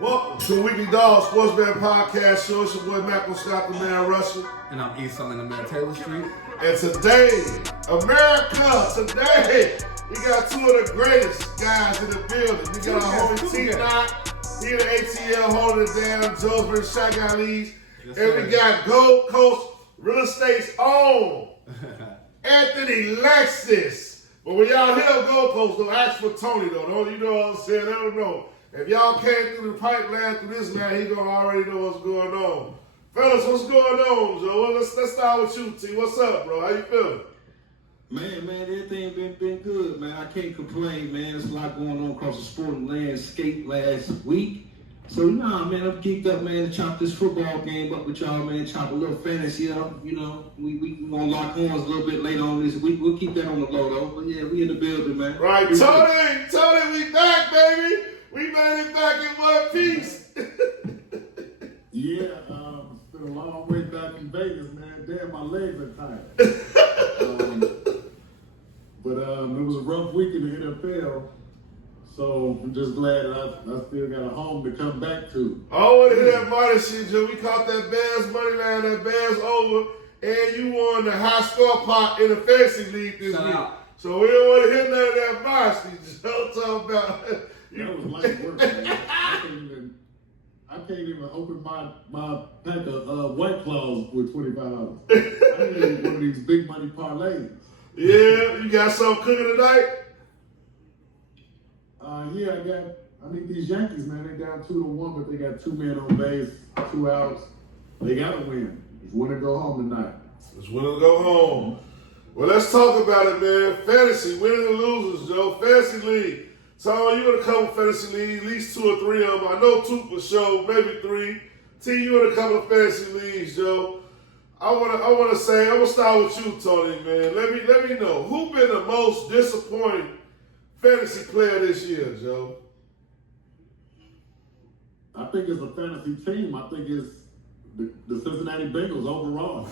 Welcome to the Weekly Dog Sportsman Podcast Show. It's your boy Mackle Scott, the man Russell. And I'm East Salim, the man Taylor Street. And today, today, we got two of the greatest guys in the building. We got our homie T-Dot. He the ATL holding it down, Joe's Shotgun Leads. Yes, and sir. we got Gold Coast Real Estate's own Anthony Lexus. But when y'all hear Gold Coast, don't ask for Tony though. Don't you know what I'm saying? Let them know. If y'all came through the pipeline through this man, he gonna already know what's going on. Fellas, what's going on, Joe? Well, let's start with you, T. What's up, bro? How you feeling? Man, everything been good, man. I can't complain, man. There's a lot going on across the sporting landscape last week. So, man, I'm geeked up, man, to chop this football game up with y'all, man. Chop a little fantasy up, you know. We gonna lock horns a little bit later on this week. We'll keep that on the low, though. But, yeah, we in the building, man. Right, Tony, we back, baby. We made it back in one piece. Yeah, it's been a long way back in Vegas, man. Damn, my legs are tired. But it was a rough week in the NFL, so I'm just glad that I still got a home to come back to. I don't want to hear that money shit, Joe. We caught that Bears money line, that Bears over, and you won the high score pot in the fantasy league this Shout week. out. So we don't want to hear none of that money shit. Joe, talk about That was light work, man. I can't even open my pack of White Claws with $25. I need one of these big money parlays. Yeah, you got something cooking tonight? I need these Yankees, man. They down 2-1, but they got 2 men on base, 2 outs. They gotta win. Just want to go home tonight. Just want to go home. Well, let's talk about it, man. Fantasy, winners and losers, Joe. Fantasy league. So you in a couple fantasy leagues, at least 2 or 3 of them. I know 2 for sure, maybe 3. T, you in a couple of fantasy leagues, Joe. I'm gonna start with you, Tony, man. Let me know who been the most disappointing fantasy player this year, Joe. I think it's a fantasy team. I think it's the Cincinnati Bengals overall.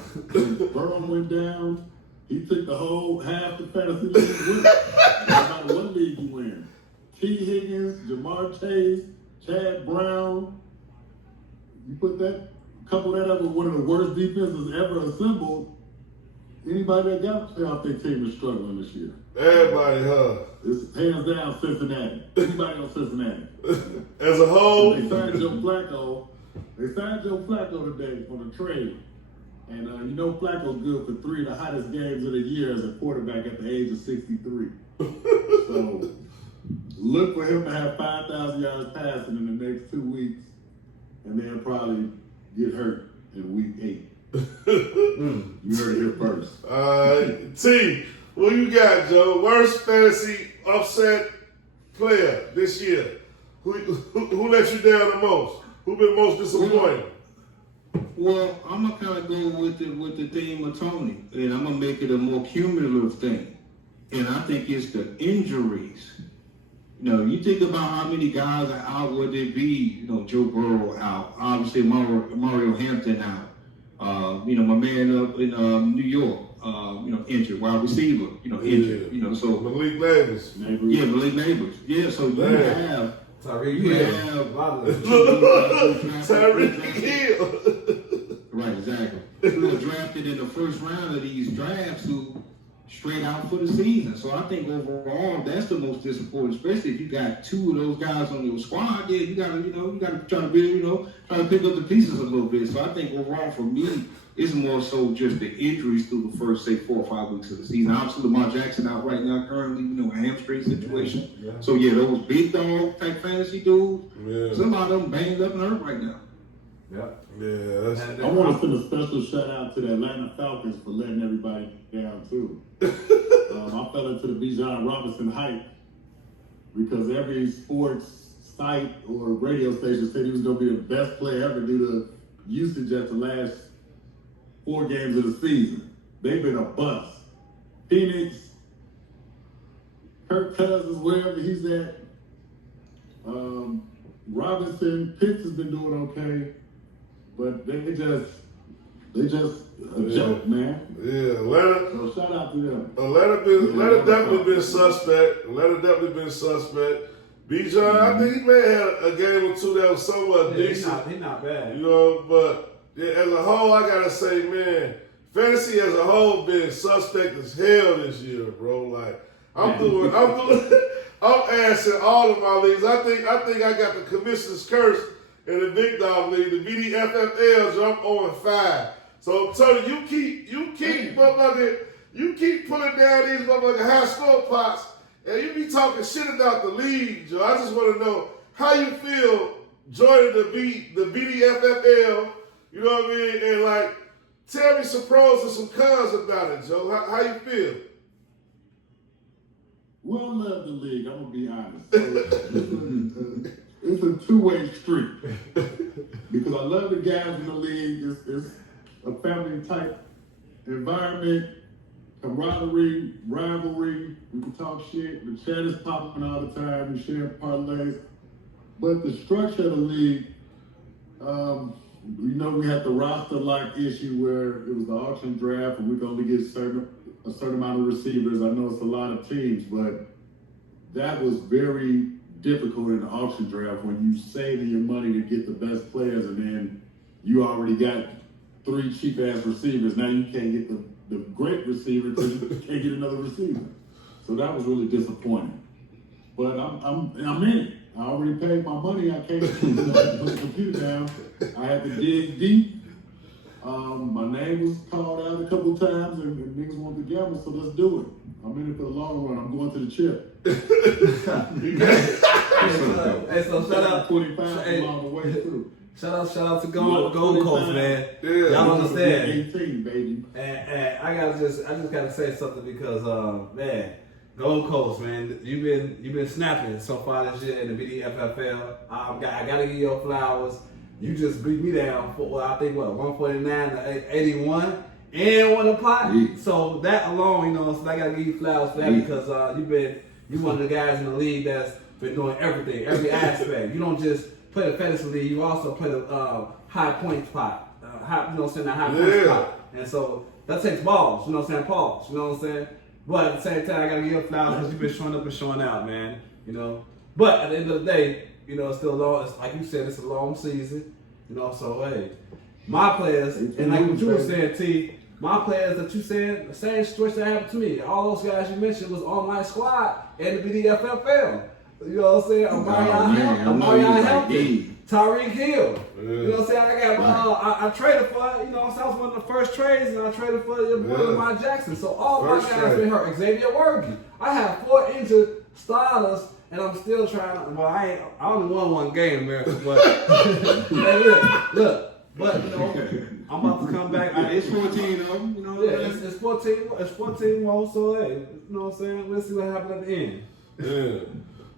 Burrow went down. He took the whole half the fantasy league with him. No matter what league you win. T. Higgins, Jamar Chase, Chad Brown. You couple that up with one of the worst defenses ever assembled. Anybody that got to off their team is struggling this year. Everybody, huh? It's hands down Cincinnati. Anybody on Cincinnati. As a whole, They signed Joe Flacco. Today for the trade. And you know Flacco's good for 3 of the hottest games of the year as a quarterback at the age of 63. So look for him to have 5,000 yards passing in the next 2 weeks, and then probably get hurt in week 8. You heard it here first. T, what you got, Joe? Worst fantasy upset player this year? Who let you down the most? Who been most disappointing? Well, I'm going to kind of go with the theme of Tony, and I'm going to make it a more cumulative thing. And I think it's the injuries. You know, you think about how many guys are out, would it be, Joe Burrow out, obviously Mario Hampton out, my man up in New York, injured, wide receiver, injured, so. Malik Neighbors. Yeah, Malik Neighbors. Yeah, so you have. Tyreek Hill. Right, exactly. Who were drafted in the first round of these drafts who straight out for the season. So I think overall that's the most disappointing, especially if you got 2 of those guys on your squad. Yeah, you gotta try to build, try to pick up the pieces a little bit. So I think overall for me, it's more so just the injuries through the first, say, 4 or 5 weeks of the season. Obviously, Lamar Jackson out right now currently, a hamstring situation. Yeah. So yeah, those big dog type fantasy dudes, some of them banged up and hurt right now. Yeah. I want to send a special shout out to the Atlanta Falcons for letting everybody down too. I fell into the Bijan Robinson hype because every sports site or radio station said he was going to be the best player ever due to usage at the last 4 games of the season. They've been a bust. Phoenix, Kirk Cousins, wherever he's at. Robinson, Pitts has been doing okay, but they just a joke, man. Yeah, Atlanta. So shout out to them. Atlanta definitely been suspect. Bijan, I think he may have had a game or two that was somewhat decent. He's not bad. You know, but as a whole, I gotta say, man, fantasy as a whole been suspect as hell this year, bro. Like, I'm asking all of my leagues. I think I got the commissioner's curse in the big dog league, the BDFFL. So I'm 0-5. So I'm telling you, you keep pulling down these motherfucking high score pots, and you be talking shit about the league, Joe. I just want to know how you feel joining the BDFFL. You know what I mean? And like, tell me some pros and some cons about it, Joe. How you feel? Well, I love the league. I'm gonna be honest. So, it's a two-way street because I love the guys in the league. It's a family type environment, camaraderie, rivalry. We can talk shit. The chat is popping all the time. We share parlays. But the structure of the league, we had the roster-like issue where it was the auction draft and we could only get a certain amount of receivers. I know it's a lot of teams, but that was very difficult in the auction draft when you saving your money to get the best players and then you already got 3 cheap-ass receivers. Now you can't get the great receiver because you can't get another receiver. So that was really disappointing. But I'm in it. I already paid my money. I can't put the computer down. I had to dig deep. My name was called out a couple times, and niggas wanted to gamble, so let's do it. I'm in it for the long run. I'm going to the chip. Hey, so shout out 25 along the way too. Shout out to Gold Coast, man. Yeah. Y'all understand? 18, baby. And I just gotta say something because man, Gold Coast, man, you've been snapping so far this year in the BDFFL. I gotta give you your flowers. You just beat me down for I think 149 to 81 and won a pot. Yeah. So that alone, so I gotta give you flowers for that because you one of the guys in the league that's been doing everything, every aspect. You don't just play the fantasy league, you also play the high points pot. High points pot. And so that takes balls, pause, But at the same time, I gotta give you flowers because you've been showing up and showing out, man. But at the end of the day, it's still long. It's, like you said, it's a long season. So hey, my players, and like what you were saying, T, my players that you said, the same situation that happened to me. All those guys you mentioned was on my squad in the BDFFL. You know what I'm saying? Amarion Hampton, Tyreek Hill. You know what I'm saying? I traded for, I was one of the first trades, and I traded for your boy Lamar Jackson. So all my guys been hurt. Xavier Worthy. I have 4 injured starters, and I'm still trying to. Well, I only won 1 game, America. But look. But I'm about to come back. It's 14 of them. It's 14. It's 14 more. So hey, you know what I'm saying? Let's see what happens at the end. Yeah.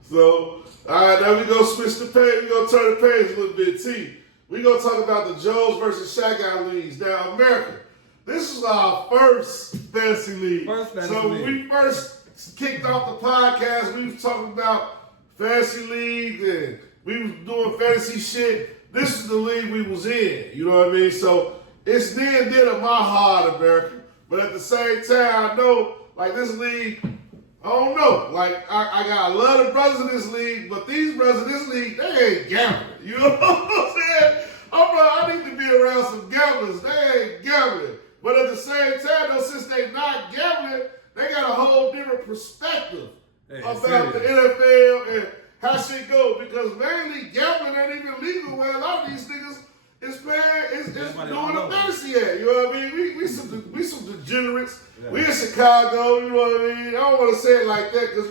So, all right, now we gonna switch the page. We gonna turn the page a little bit. T. We gonna talk about the Jones versus Shotgun leagues. Now, America, this is our first fantasy league. So when we first kicked off the podcast, we was talking about fantasy leagues and we was doing fantasy shit. This is the league we was in. You know what I mean? So it's near and dear to my heart, America. But at the same time, I know, like this league. I don't know. Like, I got a lot of brothers in this league, but these brothers in this league, they ain't gambling. You know what I'm saying? I need to be around some gamblers. They ain't gambling. But at the same time, though, since they not gambling, they got a whole different perspective about the NFL and how shit go. Because mainly gambling ain't even legal where a lot of these niggas is playing, is doing a fantasy at. You know what I mean? We some degenerates. Yeah. We in Chicago, you know what I mean? I don't want to say it like that because,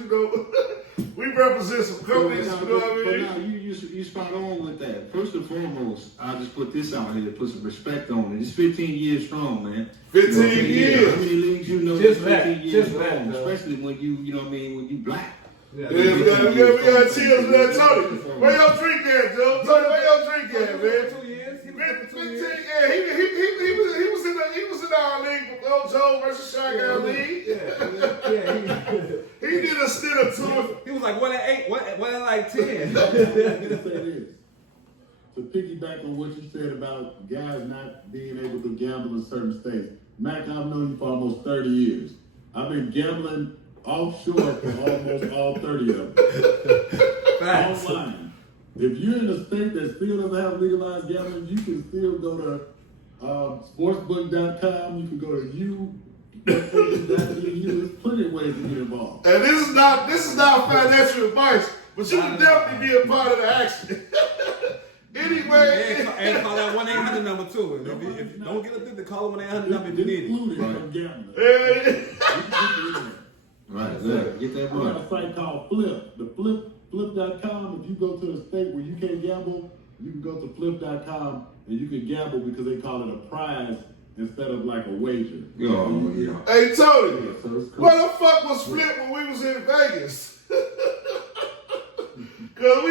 we represent some companies, you know what I mean? But now, you spot on with that. First and foremost, I'll just put this out here to put some respect on it. It's 15 years strong, man. 15 years. How many leagues just 15 years strong, that, especially when when you black. Yeah, we got cheers for that, Tony. Where your drink at, Joe? Tony, where your drink at, man? 2 years. 15 years. Yeah, he was in our league, Joe versus Shotgun League. He did a stint or 2. He was like 1 at 8, 1 at like 10. Let me say this. To piggyback on what you said about guys not being able to gamble in certain states. Mac, I've known you for almost 30 years. I've been gambling offshore for almost all 30 of them. Facts. online. If you're in a state that still doesn't have legalized gambling, you can still go to sportsbook.com. You can go to there's plenty of ways to get involved. And this is not financial advice, but you can definitely be a part of the action. Anyway, And call that 1-800 number too. If you don't get addicted, call the 1-800 number if you need it. Including from gambling. Right, look, get that I got money. a site called Flip. The flip.com. If you go to a state where you can't gamble, you can go to flip.com and you can gamble because they call it a prize instead of like a wager. Oh, yeah. hey Tony, So it's cool. where the fuck was Flip when we was in Vegas? Cause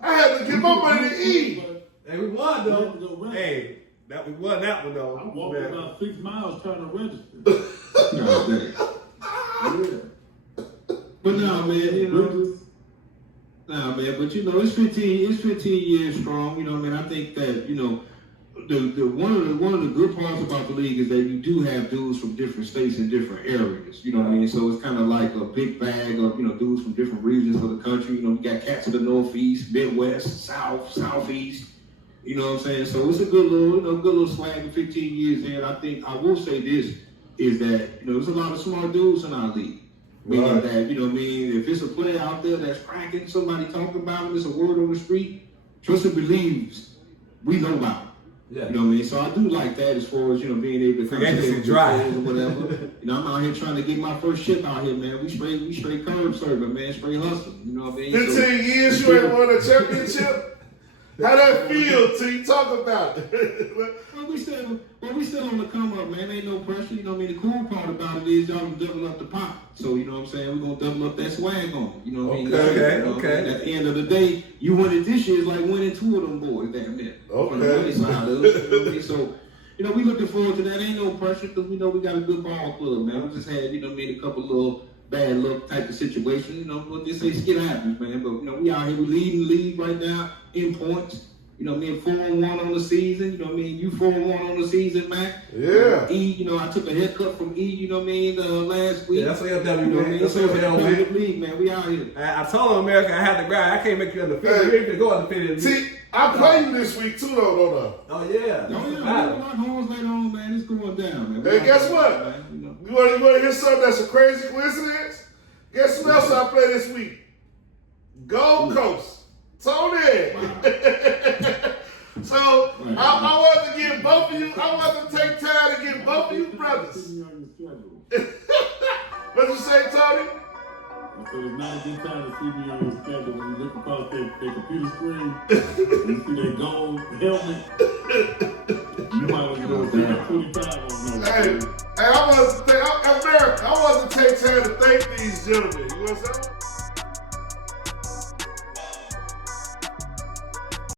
I had to give my money to E. Hey, we won We had to go though. register. Hey, we won that one though. I walked Man. about 6 miles trying to register. No, dang. Yeah. But no, man, you know. Nah, man, but you know, it's 15 years strong. You know, what I mean, I think that one of the good parts about the league is that you do have dudes from different states and different areas. You know what I mean? So it's kind of like a big bag of dudes from different regions of the country. You know, we got cats in the Northeast, Midwest, South, Southeast. You know what I'm saying? So it's a good little swag of 15 years in. I think I will say this is that there's a lot of smart dudes in our league. Meaning Right. that, if it's a player out there that's cracking, somebody talking about him, it's a word on the street, trust and believes, we know about him. Yeah. You know what I mean? So I do like that as far as, being able to Forget contact to drive. or whatever. I'm out here trying to get my first ship out here, man. We straight curb serving, man, straight hustling. You know what I mean? 15 years you ain't won a championship? How that feel, T? Talk about it. Well, we still on the come up, man. Ain't no pressure. You know what I mean? The cool part about it is y'all can double up the pot. So, you know what I'm saying? We're going to double up that swag on it. You know what I mean? Okay. At the end of the day, you win it this year is like winning 2 of them boys, damn near. From the money side of it. You know what I mean? So, we looking forward to that. Ain't no pressure because we know we got a good ball club, man. We just had, a couple little bad luck type of situations. We'll just say skit happens, man. But, we out here, we leading the league right now in points. You know what I mean? 4-1 on the season. You know what I mean? You 4-1 on the season, man. Yeah. E, I took a haircut from E, you know what I mean, last week. Yeah, that's what you're telling You know me, what I man. mean? That's what you're telling me. League, man. We out here. I told him, America, I had to grind. I can't make you undefeated. Hey. You ain't gonna go undefeated. T, I play you this week too, though, don't I? Oh yeah. Oh, yeah, we got horns later on, man. It's going down, man. Hey, guess what? You want to hear something that's a crazy coincidence? Guess who else I play this week? Gold Coast. Tony. So I want to give both of you. I want to take time to give both of you brothers. What you say, Tony? So it's not a good time to see me on your schedule when you look across their computer screen and you see that gold helmet. You might want to go see that 25 on those. Hey, I want to take time to thank these gentlemen. You know what I'm saying?